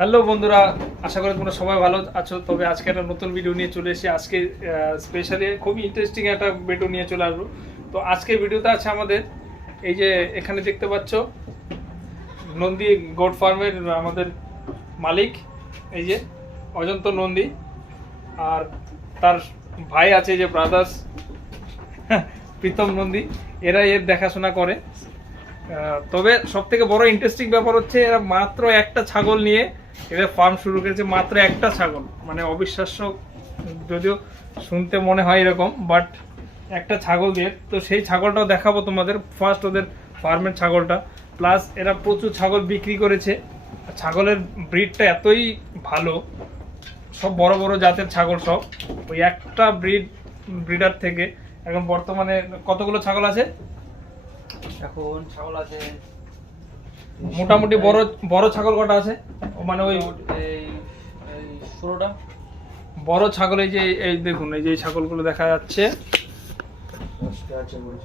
Hello বন্ধুরা, আশা করি তোমরা সবাই ভালো আছো। তবে আজকে একটা নতুন ভিডিও নিয়ে চলে এসেছি। আজকে স্পেশালি খুবই ইন্টারেস্টিং একটা ভিডিও নিয়ে চলে আসবো। তো আজকের ভিডিওতে আছে আমাদের এই যে এখানে দেখতে পাচ্ছ নন্দী গোট ফার্মের আমাদের মালিক, এই যে অজন্ত নন্দী, আর তার ভাই আছে যে ব্রাদার্স প্রীতম নন্দী, এরা এর দেখাশোনা করে। তবে সব থেকে বড় ইন্টারেস্টিং ব্যাপার হচ্ছে এরা মাত্র একটা ছাগল নিয়ে এরা ফার্ম শুরু করেছে। মাত্র একটা ছাগল, মানে অবিশ্বাস্য যদিও শুনতে মনে হয় এরকম, বাট একটা ছাগল দিয়ে। তো সেই ছাগলটাও দেখাবো তোমাদের, ফার্স্ট ওদের ফার্মের ছাগলটা। প্লাস এরা প্রচুর ছাগল বিক্রি করেছে। ছাগলের ব্রিডটা এতই ভালো, সব বড় বড় জাতের ছাগল, সব ওই একটা ব্রিডার থেকে। এখন বর্তমানে কতগুলো ছাগল আছে? এখন ছাগল আছে মোটামুটি বড় ছাগল কটা আছে? মানে ওই 16টা বড় ছাগল। এই দেখুন, এই যে ছাগলগুলো দেখা যাচ্ছে,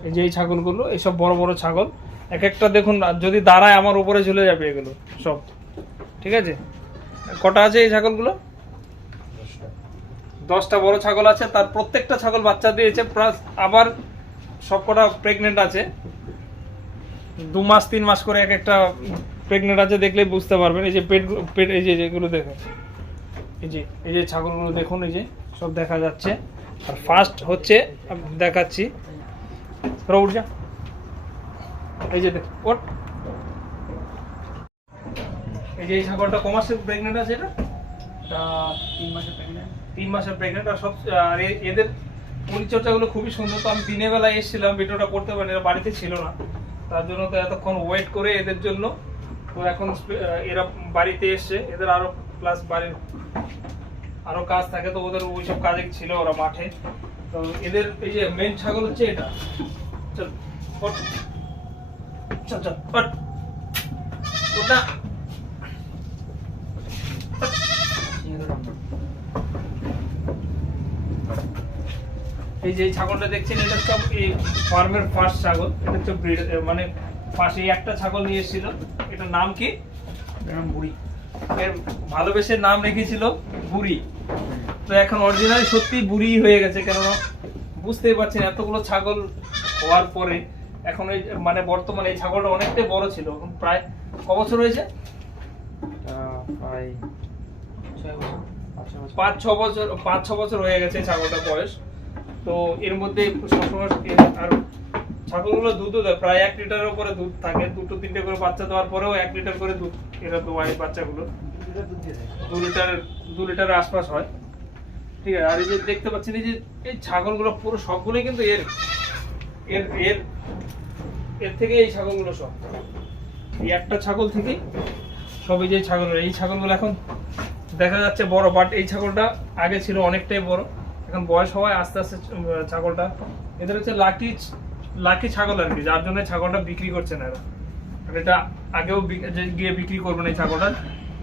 এই যে এই ছাগলগুলো, এইসব বড় বড় ছাগল। এক একটা দেখুন, যদি দাঁড়ায় আমার উপরে চলে যাবে এগুলো সব। ঠিক আছে, কটা আছে এই ছাগলগুলো? 10টা বড় ছাগল আছে। তার প্রত্যেকটা ছাগল বাচ্চা দিয়েছে, প্লাস আবার সব কটা প্রেগনেন্ট আছে। 2 মাস 3 মাস করে এক একটা প্রেগনেন্ট আছে, দেখলেই বুঝতে পারবেন। এই যে পেট এই যে যেগুলো দেখুন, এই যে ছাগলগুলো দেখুন, এই যে সব দেখা যাচ্ছে। আর ফার্স্ট হচ্ছে দেখাচ্ছি, উঠ যা, এই যে দেখ ওট, এই যে এই ছাগলটা কমাসে প্রেগনেন্ট আছে। এটা 3 মাসের প্রেগনেন্ট। আর সব আর এদের পরিচর্যাগুলো খুবই সুন্দর। তো আমি দিনের বেলায় এসেছিলাম, ভিডিওটা করতে পারিনি, এরা বাড়িতে ছিল না, তার জন্য তো এতক্ষণ ওয়েট করে এদের জন্য। তো এখন এরা বাড়িতে এসছে, এদের আরো প্লাস বাড়ির আরো কাজ থাকে, তো ওদের ওইসব কাজে ছিল ওরা মাঠে। তো এদের এই যে মেন ছাগল হচ্ছে এটা। চল ওঠ, চল চল ওঠ, ওটা এই যে ছাগলটা দেখছেন, এটা সব এই ফার্মের ফার্স্ট ছাগল। এটা হচ্ছে ব্রিড, মানে পাশে একটা ছাগল নিয়ে এসেছিল। এটার নাম কি? নাম বুড়ি। এর ভালোবেসে নাম রেখেছিল বুড়ি। তো এখন অরিজিনালি সত্যি বুড়ি হয়ে গেছে, কেননা বুঝতেই পারছেন এতগুলো ছাগল হওয়ার পরে এখন এই মানে বর্তমানে এই ছাগলটা অনেকটাই বড় ছিল। এখন প্রায় ক বছর হয়েছে? প্রায় 5-6 বছর হয়ে গেছে ছাগলটার বয়স। তো এর মধ্যে সবসময় আর ছাগলগুলো দুধও দেয়, প্রায় 1 লিটারের উপরে দুধ থাকে। 2-3টে করে বাচ্চা দেওয়ার পরেও 1 লিটার করে দুধ এরা দেওয়ায় বাচ্চাগুলো। 2 লিটারের আশপাশ হয়। ঠিক আছে। আর এই যে দেখতে পাচ্ছেন, এই যে এই ছাগলগুলো পুরো সবগুলোই কিন্তু এর এর এর এর থেকে এই ছাগলগুলো সব এই একটা ছাগল থেকে সব। এই যে এই ছাগলগুলো এখন দেখা যাচ্ছে বড়, বাট এই ছাগলটা আগে ছিল অনেকটাই বড়। এখন বয়স হওয়ায় আস্তে আস্তে ছাগলটা, এদের হচ্ছে লাকি ছাগল আর কি, যার জন্য ছাগলটা বিক্রি করছে না এরা। আর এটা আগেও গিয়ে বিক্রি করবে না এই ছাগলটা,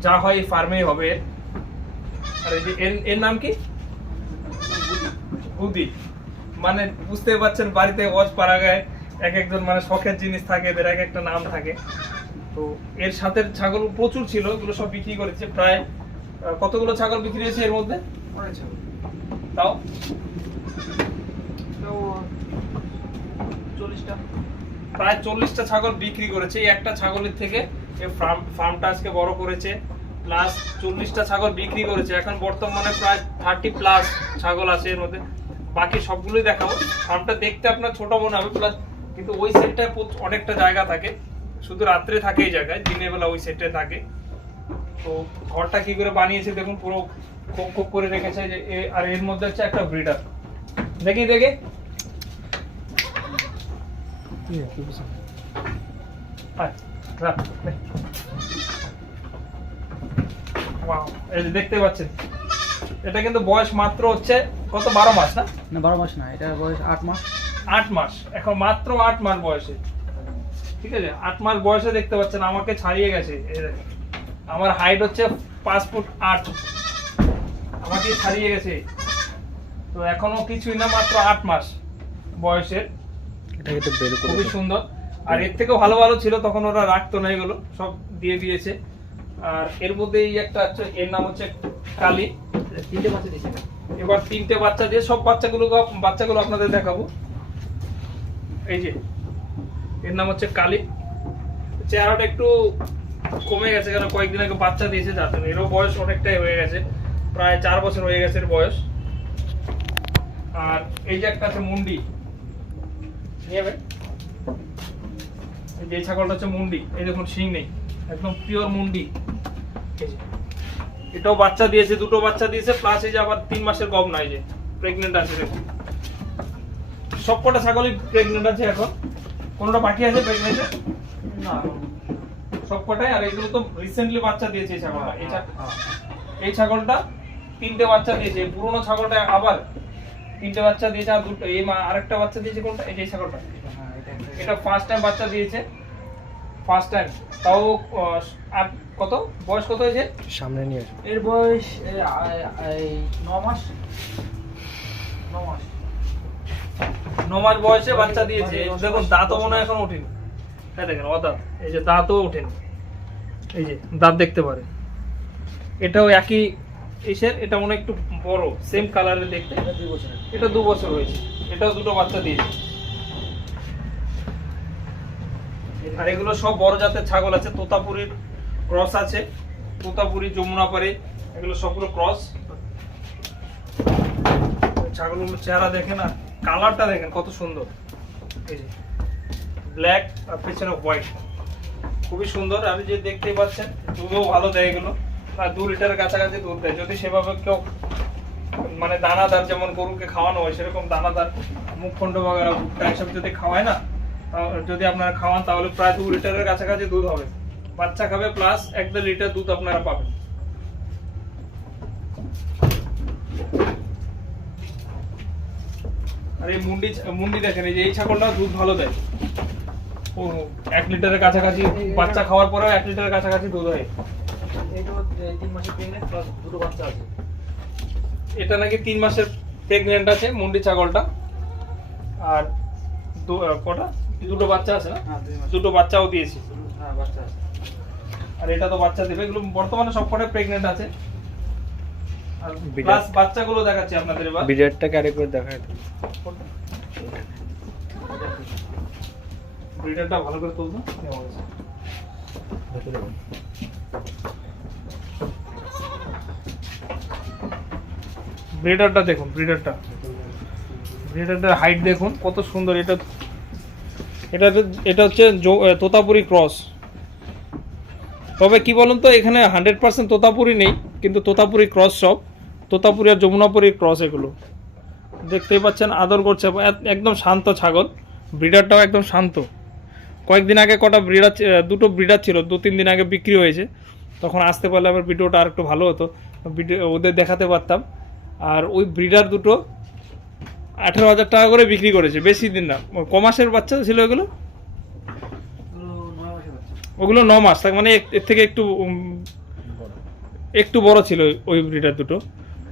যা হয় এই ফার্মেই হবে। আর এই যে এর নাম কি? বুদ্ধি। মানে বুঝতে পারছেন, বাড়িতে ওয়াজ পাড়া গায়ে এক একজন মানে শখের জিনিস থাকে, এদের এক একটা নাম থাকে। তো এর সাথে ছাগল প্রচুর ছিল, এগুলো সব বিক্রি করেছে। প্রায় কতগুলো ছাগল বিক্রি হয়েছে এর মধ্যে? তাও 40টা, প্রায় 40টা ছাগল বিক্রি করেছে এই একটা ছাগলের থেকে। এই ফার্মটা আজকে বড় করেছে, প্লাস 40টা ছাগল বিক্রি করেছে। এখন বর্তমানে প্রায় 30+ ছাগল আছে এর মধ্যে। বাকি সবগুলোই দেখাবো। ফার্মটা দেখতে আপনার ছোট মনে হবে, প্লাস কিন্তু ওই সেটটায় অনেকটা জায়গা থাকে, শুধু রাত্রে থাকে এই জায়গায়, দিনের বেলা ওই সেটটায় থাকে। তো ঘরটা কি করে বানিয়েছে দেখুন, পুরো খোপ খোপ করে রেখেছে। যে আর এর মধ্যে হচ্ছে একটা ব্রিডার। দেখি এই যে দেখতে পাচ্ছেন, এটা কিন্তু বয়স মাত্র হচ্ছে কত, 12 মাস না? না 12 মাস না, এটা বয়স 8 মাস। 8 মাস, এখন মাত্র 8 মাস বয়সে। ঠিক আছে, 8 মাস বয়সে দেখতে পাচ্ছেন আমাকে ছাড়িয়ে গেছে। আমার হাইট হচ্ছে 5 ফুট 8, আমাকে ছাড়িয়ে গেছে। তো এখনো কিছুই না, মাত্র 8 মাস বয়সের। খুবই সুন্দর। আর এর থেকেও ভালো ছিল, তখন ওরা রাখতো না, এগুলো সব দিয়ে দিয়েছে। আর এর মধ্যে এই একটা আছে, এর নাম হচ্ছে কালি। তিনটে বাচ্চা দিয়েছে। এবার তিনটে বাচ্চা দিয়ে সব বাচ্চাগুলো আপনাদের দেখাবো। এই যে এর নাম হচ্ছে কালি। চেহারাটা একটু কমে গেছে কারণ কয়েকদিন আগে বাচ্চা দিয়েছে, যার জন্য। এরও বয়স অনেকটাই হয়ে গেছে, প্রায় 4 বছর হয়ে গেছে এর বয়স। আর এই যে একটা আছে মুন্ডি, নিয়ে যাবেন। এই যে এই ছাগলটা হচ্ছে মুন্ডি, এই দেখুন শিং নেই, একদম পিওর মুন্ডি। এই যে এটাও বাচ্চা দিয়েছে, দুটো বাচ্চা দিয়েছে, প্লাস এই যে আবার 3 মাসের গম নাই, যে প্রেগনেন্ট আছে। দেখুন সবকটা ছাগলই প্রেগনেন্ট আছে এখন, কোনোটা বাকি আছে প্রেগনেন্টে না, সবকটাই। আর এগুলো তো রিসেন্টলি বাচ্চা দিয়েছে এই ছাগলটা। এই ছাগলটা 3টে বাচ্চা দিয়েছে, পুরোনো ছাগলটা আবার 3টে বাচ্চা দিয়েছে, আর দুটো এই আরেকটা বাচ্চা দিয়েছে। কোনটা? এই যে ছাগলটা, এটা ফার্স্ট টাইম বাচ্চা দিয়েছে, ফার্স্ট টাইম। তাও আর কত বয়স কত হয়েছে? সামনে নিয়ে আসো। এর বয়স 9 মাস। 9 মাস 9 মাস বয়সে বাচ্চা দিয়েছে। দেখুন দাঁতও মনে হয় এখন ওঠেনি, হ্যাঁ দেখেন অদাঁত, এই যে দাঁতও ওঠেনি, এই যে দাঁত দেখতে পারেন। এটাও একই এসের, এটা মনে হয় একটু বড়, সেম কালারের দেখতে। এটা 2 বছর। এটা 2 বছর হয়েছে, এটাও দুটো বাচ্চা দিয়েছে। আর এগুলো সব বড় জাতের ছাগল আছে, তোতাপুরির ক্রস আছে, তোতাপুরি, যমুনাপাড়ি, এগুলো সবগুলো ক্রস। ছাগলগুলোর চেহারা দেখেন আর কালারটা দেখেন কত সুন্দর, এই যে ব্ল্যাক আর পেছনে হোয়াইট, খুবই সুন্দর। আর এই যে দেখতেই পাচ্ছেন দুধও ভালো দেয় এগুলো, আর 2 লিটারের কাছাকাছি দুধ দেয়। যদি সেভাবে কেউ মানে দানাদার, যেমন গরুকে খাওয়ানো হয় সেরকম দানাদার, মুখখণ্ড বাগারা, ভুট্টা এসব যদি খাওয়ায় না, যদি আপনারা খাওয়ান তাহলে প্রায় 2 লিটারের কাছাকাছি দুধ হবে। বাচ্চা খাবে প্লাস 1.5 লিটার দুধ আপনারা পাবেন। আর এই মুন্ডি দেখেন, এই যে এই ছাগলটা দুধ ভালো দেয়, ও 1 লিটারের কাছাকাছি, বাচ্চা খাওয়ার পরেও 1 লিটারের কাছাকাছি দুধ হয়। এটাও 3 মাসের প্রেগনেন্ট, প্লাস দুটো বাচ্চা আছে। এটা নাকি 3 মাসের প্রেগনেন্ট আছে মুন্ডি ছাগলটা। আর কটা? দুটো বাচ্চা আছে না? হ্যাঁ 2 মাস। দুটো বাচ্চাও দিয়েছে। হ্যাঁ বাচ্চা আছে। আর এটা তো বাচ্চা দেবে, এগুলো বর্তমানে সবকটাই প্রেগনেন্ট আছে। আর বিড়াল। প্লাস বাচ্চাগুলো দেখাচ্ছি আপনাদের এবার। বিরাটটাকে আরেকবার দেখায় তো। ব্রিডারটা ভালো করে তুলতো। ব্রিডারটা দেখুন, ব্রিডারটার হাইট দেখুন কত সুন্দর। এটা হচ্ছে তোতাপুরি ক্রস। তবে কি বলুন তো, এখানে 100% তোতাপুরি নেই, কিন্তু তোতাপুরি ক্রস সব, তোতাপুরি আর যমুনাপুরির ক্রস। এগুলো দেখতেই পাচ্ছেন, আদর করছে, একদম শান্ত ছাগল। ব্রিডারটাও একদম শান্ত। কয়েকদিন আগে দুটো ব্রিডার ছিল, 2-3 দিন আগে বিক্রি হয়েছে। তখন আসতে পারলে আবার ভিডিওটা আর একটু ভালো হতো, ওদের দেখাতে পারতাম। আর ওই ব্রিডার দুটো 18,000 টাকা করে বিক্রি করেছে, বেশি দিন না, কমাসের বাচ্চা ছিল এগুলো। ওগুলো 9 মাস, তার মানে এর থেকে একটু বড় ছিল ওই ব্রিডার দুটো।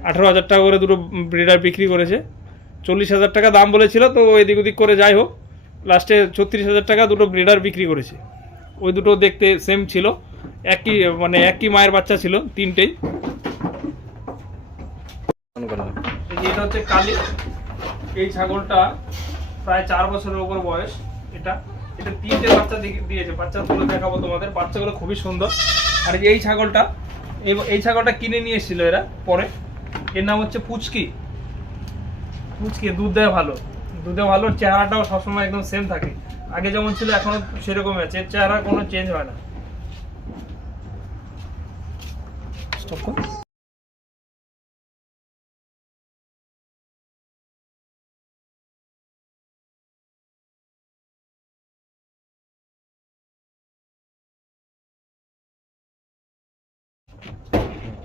18,000 টাকা করে দুটো ব্রিডার বিক্রি করেছে। 40,000 টাকা দাম বলেছিল, তো এদিক ওদিক করে যাই হোক লাস্টে 36,000 টাকা দুটো ব্রিডার বিক্রি করেছে। ওই দুটো দেখতে সেম ছিল, একই মায়ের বাচ্চা ছিল, 3টেই। এটা হচ্ছে কালি। এই ছাগলটা প্রায় 4 বছরের উপর বয়স। এটা 3টে বাচ্চা দিয়েছে, বাচ্চাগুলো দেখাবো তোমাদের। বাচ্চাগুলো খুবই সুন্দর। আর এই ছাগলটা কিনে নিয়ে এসেছিল এরা পরে। এর নাম হচ্ছে পুচকি। দুধ দেয় ভালো, চেহারাটাও সবসময় একদম সেম থাকে, আগে যেমন ছিল এখনো সেরকমই আছে, এর চেহারা কোনো চেঞ্জ হয় না।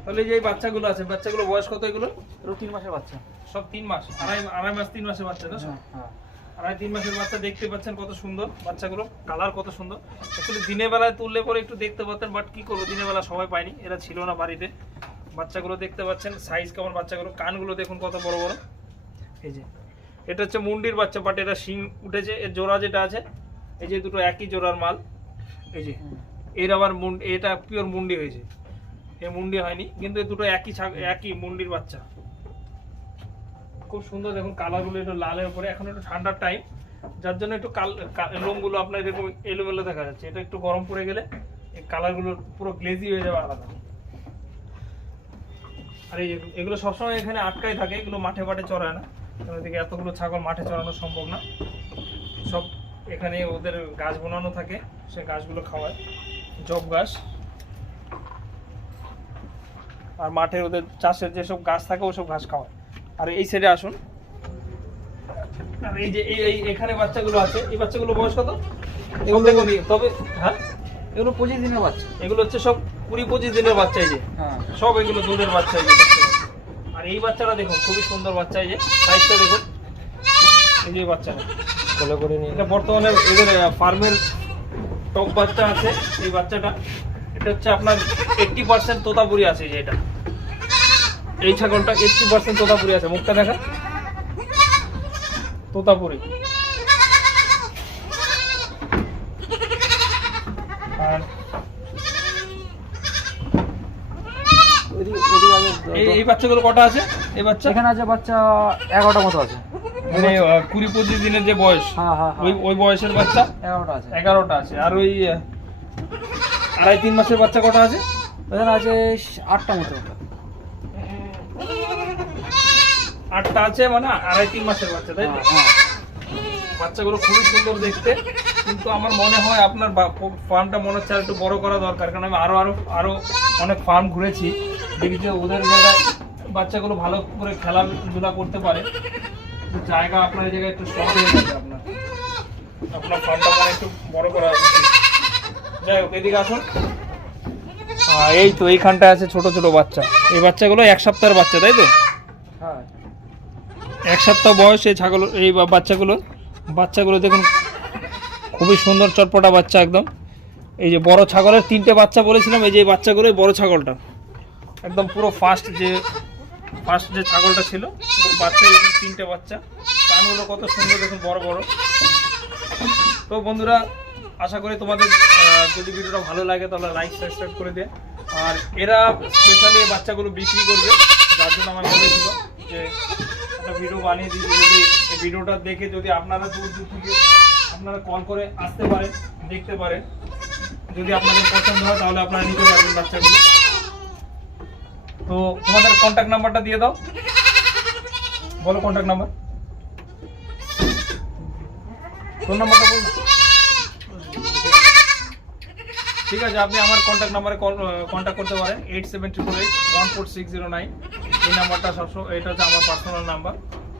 তাহলে যে বাচ্চাগুলো আছে, বাচ্চাগুলো বয়স কত? এগুলো 3 মাসের বাচ্চা। সব 3 মাস, আড়াই মাস 3 মাসের বাচ্চা না? হ্যাঁ 2.5-3 মাসের বাচ্চা। দেখতে পাচ্ছেন কত সুন্দর বাচ্চাগুলো, কালার কত সুন্দর। আসলে দিনের বেলায় তুললে পরে একটু দেখতে পাচ্ছেন, বাট কি করবো, দিনের বেলা সময় পাইনি, এরা ছিল না বাড়িতে। বাচ্চাগুলো দেখতে পাচ্ছেন সাইজ কেমন, বাচ্চাগুলো কানগুলো দেখুন কত বড় বড়। এই যে এটা হচ্ছে মুন্ডির বাচ্চা, বাট এটা শিং উঠেছে। এর জোড়া যেটা আছে, এই যে দুটো একই জোড়ার মাল। এই যে এর আবার এটা পিওর মুন্ডি হয়েছে, এ মুন্ডি হয়নি, কিন্তু এই দুটো একই মুন্ডির বাচ্চা। খুব সুন্দর দেখুন কালারগুলো, একটু লালের উপরে। এখন একটু ঠান্ডার টাইম, যার জন্য একটু লোমগুলো আপনার এরকম এলোমেলো দেখা যাচ্ছে। এটা একটু গরম পড়ে গেলে এই কালারগুলো পুরো গ্লেজি হয়ে যাবে আলাদা। আর এই এগুলো সবসময় এখানে আটকাই থাকে, এগুলো মাঠে মাঠে চড়ায় না, কারণ এদিকে এতগুলো ছাগল মাঠে চড়ানো সম্ভব না। সব এখানে ওদের গাছ বানানো থাকে, সে গাছগুলো খাওয়ায়, জব গাছ। আর মাঠে ওদের চাষের যেসব গাছ থাকে ওসব ঘাস খাওয়ায়। আর এই সাইডে আসুন, আর এই যে এখানে বাচ্চাগুলো আছে, এই বাচ্চাগুলো বয়স কত? এগুলো দেখুন, তবে হ্যাঁ এগুলো 25 দিনের বাচ্চা। এগুলো হচ্ছে সব 20-25 দিনের বাচ্চা। এই যে হ্যাঁ, সব এগুলো দুধের বাচ্চা। এই যে দেখতে পাচ্ছেন। আর এই বাচ্চাটা দেখুন, খুবই সুন্দর বাচ্চা। এই যে সাইজটা দেখুন, এই যে বাচ্চাটা কোলে করে নিয়ে এটা বর্তমানে এদের ফার্মের টপ বাচ্চা আছে। এই বাচ্চাটা এটা হচ্ছে আপনার 80% তোতাপুরি আছে। এই যে এটা, এই ছাগলটা 80% তোতাপুরি আছে। মুখটা দেখা, তোতাপুরি। আর এই বাচ্চাগুলো কটা আছে? এই বাচ্চা এখানে আছে বাচ্চা 11টা মতো আছে। মানে 20-25 দিনের যে বয়স, হ্যাঁ হ্যাঁ, ওই বয়সের বাচ্চা 11টা আছে। 11টা আছে। আর ওই 2.5-3 মাসের বাচ্চা কটা আছে? এখানে আছে 8টা মতো। 8টা আছে, মানে 2.5-3 মাসের বাচ্চা, তাই তো? হ্যাঁ, বাচ্চাগুলো খুবই সুন্দর দেখতে, কিন্তু আমার মনে হয় আপনার ফার্মটা মনে হচ্ছে আর একটু বড় করা দরকার। কারণ আমি আরো অনেক ফার্ম ঘুরেছি, দেখি যে ওদের জায়গায় বাচ্চাগুলো ভালো করে খেলাধুলা করতে পারে, কিন্তু জায়গা আপনার এই জায়গায় একটু শর্ট হয়ে যাবে। আপনার ফার্মটা মানে একটু বড় করা উচিত। যাই হোক, এদিকে আসুন। এই তো এইখানটা আছে ছোট ছোট বাচ্চা। এই বাচ্চাগুলো 1 সপ্তাহের বাচ্চা, তাই তো? হ্যাঁ। 1 সপ্তাহ বয়স এই ছাগল, এই বাচ্চাগুলো দেখুন, খুবই সুন্দর চটপটা বাচ্চা একদম। এই যে বড় ছাগলের 3টে বাচ্চা বলেছিলাম, এই যে এই বাচ্চাগুলো, বড় ছাগলটা একদম পুরো ফার্স্ট যে ছাগলটা ছিল ওর বাচ্চা, 3টে বাচ্চা। কানগুলো কত সুন্দর দেখুন, বড় বড়। তো বন্ধুরা, আশা করি তোমাদের যদি ভিডিওটা ভালো লাগে তাহলে লাইক সাবস্ক্রাইব করে দিয়ে। আর এরা স্পেশালি এই বাচ্চাগুলো বিক্রি করবে, যার জন্য আমার বলেছিল যে একটা ভিডিও বানিয়ে দিই। যদি এই ভিডিওটা দেখে যদি আপনারা দূর থেকে আপনারা কল করে আসতে পারেন, দেখতে পারেন, যদি আপনাদের পছন্দ হয় তাহলে আপনারা নিতে পারবেন বাচ্চাগুলো। তো তোমাদের কন্ট্যাক্ট নাম্বারটা দিয়ে দাও, বলো কন্ট্যাক্ট নাম্বার। ফোন নাম্বারটা বলো। ঠিক আছে, আপনি আমার কন্ট্যাক্ট নাম্বারে কন্ট্যাক্ট করতে পারেন, 8728814609। এই নাম্বারটা সবসময়, এটা হচ্ছে আমার পার্সোনাল নাম্বার।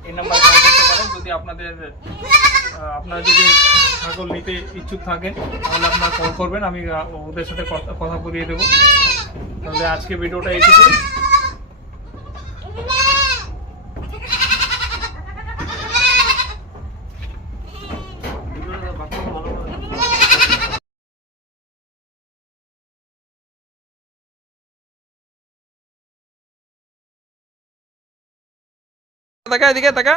এই নাম্বারে কল করতে পারেন। যদি আপনারা যদি ছাগল নিতে ইচ্ছুক থাকেন তাহলে আপনারা কল করবেন, আমি ওদের সাথে কথা বলিয়ে দেবো। তাহলে আজকে ভিডিওটা এইটুকুই। তাকা এদিকে তাকা।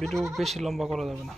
ভিডিও বেশি লম্বা করা যাবে না।